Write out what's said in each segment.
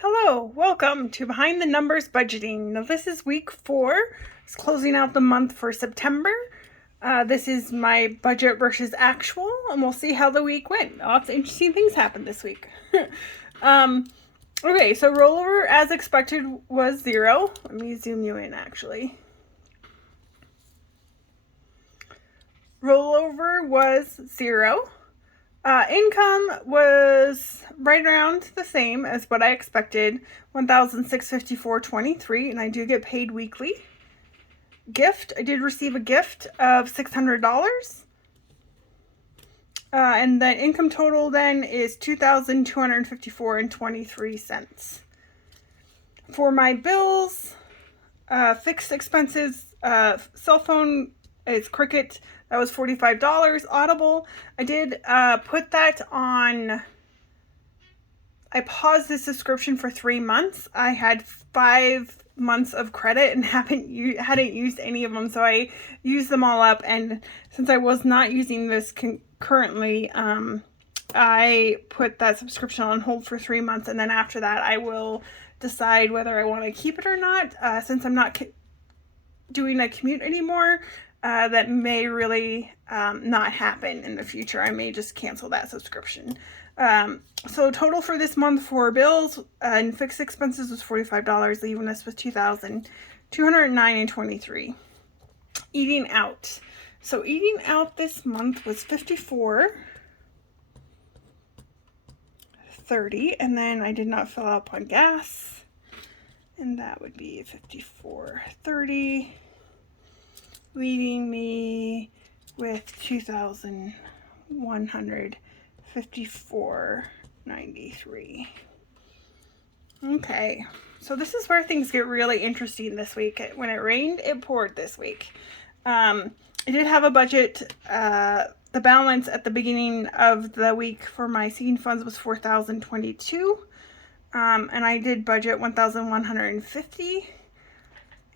Hello, welcome to Behind the Numbers Budgeting. Now this is week 4. It's closing out the month for September. This is my budget versus actual, and we'll see how the week went. Lots of interesting things happened this week. Okay, so rollover as expected was 0. Let me zoom you in actually. Rollover was 0. Income was right around the same as what I expected, $1,654.23, and I do get paid weekly. Gift, I did receive a gift of $600. And the income total then is $2,254.23. For my bills, fixed expenses, cell phone is Cricket. That was $45. Audible, I did put that on. I paused the subscription for 3 months. I had 5 months of credit and hadn't used any of them, so I used them all up. And since I was not using this currently, I put that subscription on hold for 3 months, and then after that, I will decide whether I want to keep it or not. Since I'm not doing a commute anymore, that may really not happen in the future. I may just cancel that subscription. So total for this month for bills and fixed expenses was $45, leaving us with $2,209.23. Eating out. So eating out this month was $54.30, and then I did not fill up on gas, and that would be $54.30. Leaving me with $2,154.93. Okay, so this is where things get really interesting this week. When it rained, it poured this week. I did have a budget. The balance at the beginning of the week for my sinking funds was $4,022, and I did budget $1,150.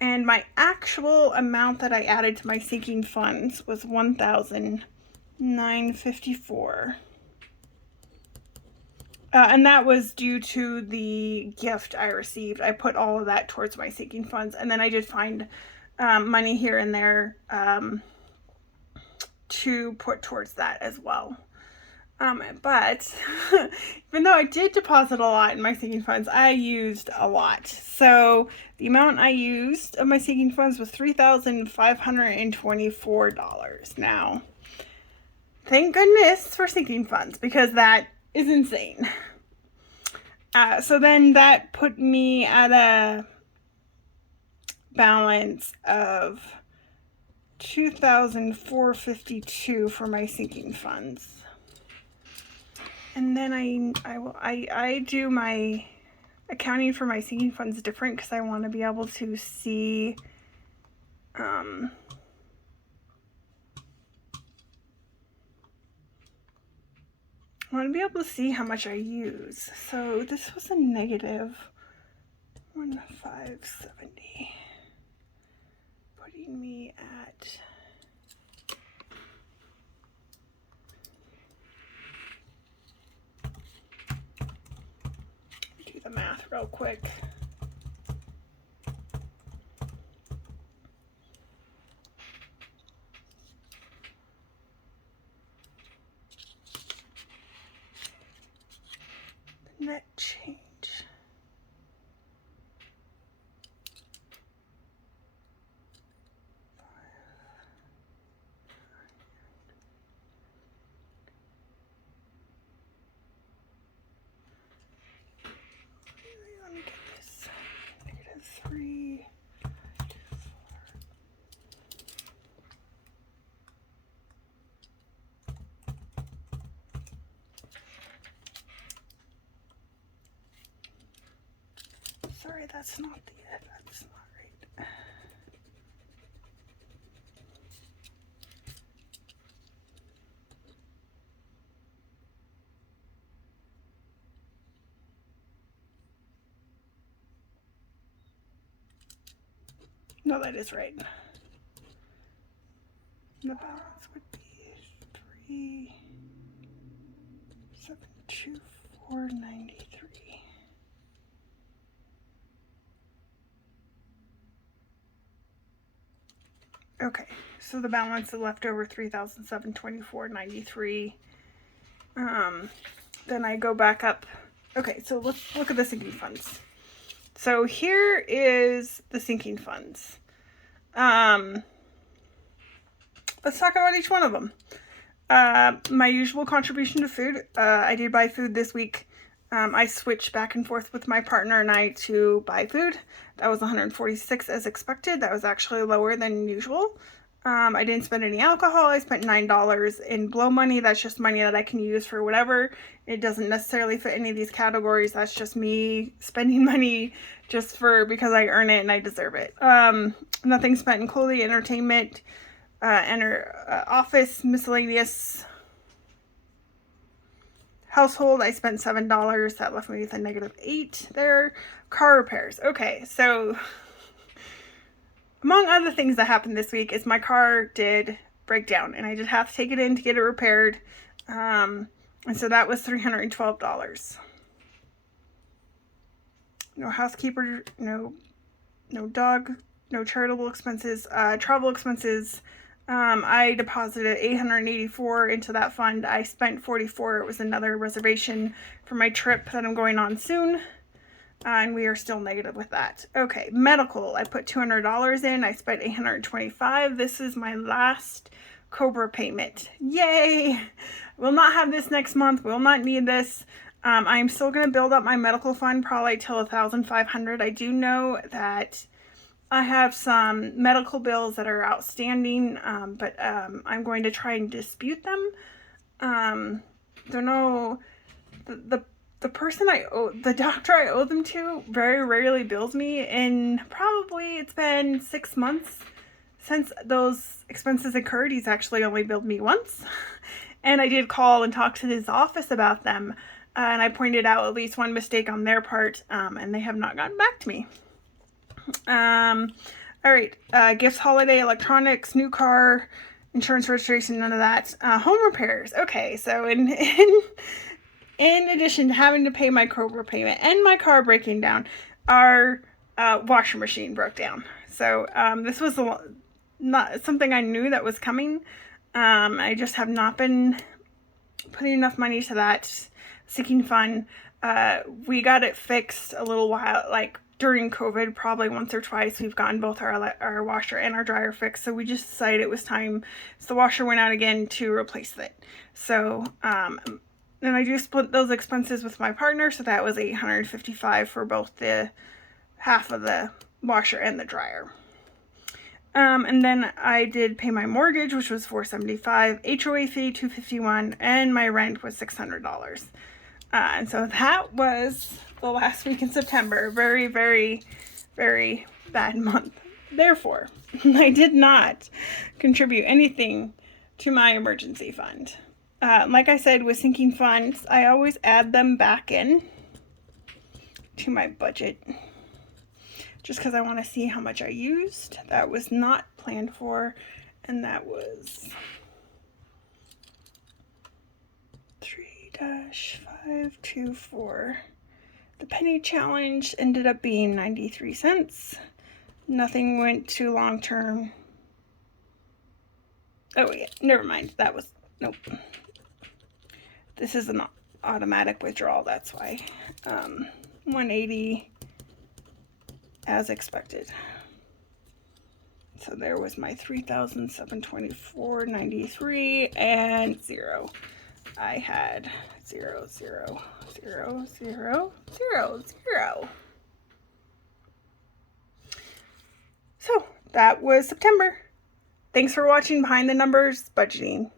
And my actual amount that I added to my sinking funds was $1,954. And that was due to the gift I received. I put all of that towards my sinking funds. And then I did find money here and there to put towards that as well. But even though I did deposit a lot in my sinking funds, I used a lot. So the amount I used of my sinking funds was $3,524. Now, thank goodness for sinking funds, because that is insane. So then that put me at a balance of $2,452 for my sinking funds. And then I do my accounting for my sinking funds different, because I want to be able to see I want to be able to see how much I use. So this was a negative 1,570, putting me at the math real quick. The net change. Let me get this. -3. Sorry, that's not right. No, that is right. The balance would be 3,724.93. Okay, so the balance is left over $3,724.93. Then I go back up. Okay, so let's look at the sinking funds. So here is the sinking funds. Let's talk about each one of them. My usual contribution to food. I did buy food this week. I switched back and forth with my partner and I to buy food. That was $146 as expected. That was actually lower than usual. I didn't spend any alcohol. I spent $9 in blow money. That's just money that I can use for whatever. It doesn't necessarily fit any of these categories. That's just me spending money just because I earn it and I deserve it. Nothing spent in clothing, entertainment, office, miscellaneous, household. I spent $7. That left me with a -8 there. Car repairs. Okay, so among other things that happened this week is my car did break down and I did have to take it in to get it repaired. And so that was $312. No housekeeper, no dog, no charitable expenses, travel expenses. I deposited $884 into that fund. I spent $44. It was another reservation for my trip that I'm going on soon. And we are still negative with that. Okay, medical. I put $200 in. I spent $825. This is my last Cobra payment. Yay! Will not have this next month. Will not need this. I'm still going to build up my medical fund probably till $1,500. I do know that I have some medical bills that are outstanding, but I'm going to try and dispute them. Don't know, the person the doctor I owe them to very rarely bills me, and probably it's been 6 months since those expenses occurred. He's actually only billed me once, and I did call and talk to his office about them, and I pointed out at least one mistake on their part, and they have not gotten back to me. All right, gifts, holiday, electronics, new car, insurance registration, none of that. Home repairs. Okay, so in addition to having to pay my Cobra payment and my car breaking down, our washer machine broke down. So this was not something I knew that was coming. I just have not been putting enough money to that sinking fund. We got it fixed a little while, like during COVID, probably once or twice. We've gotten both our washer and our dryer fixed, so we just decided it was time. So the washer went out again to replace it. So and I do split those expenses with my partner, so that was $855 for both the half of the washer and the dryer. And then I did pay my mortgage, which was $475, HOA fee $251, and my rent was $600. And so that was the last week in September. Very, very, very bad month. Therefore, I did not contribute anything to my emergency fund. Like I said, with sinking funds, I always add them back in to my budget just because I want to see how much I used. That was not planned for, and that was 3-524. The penny challenge ended up being 93 cents. Nothing went to long term. Oh yeah, never mind. That was, nope. This is an automatic withdrawal, that's why. 180 as expected. So there was my $3,724.93 and 0. I had 0, 0, 0, 0, 0, 0. So that was September. Thanks for watching Behind the Numbers Budgeting.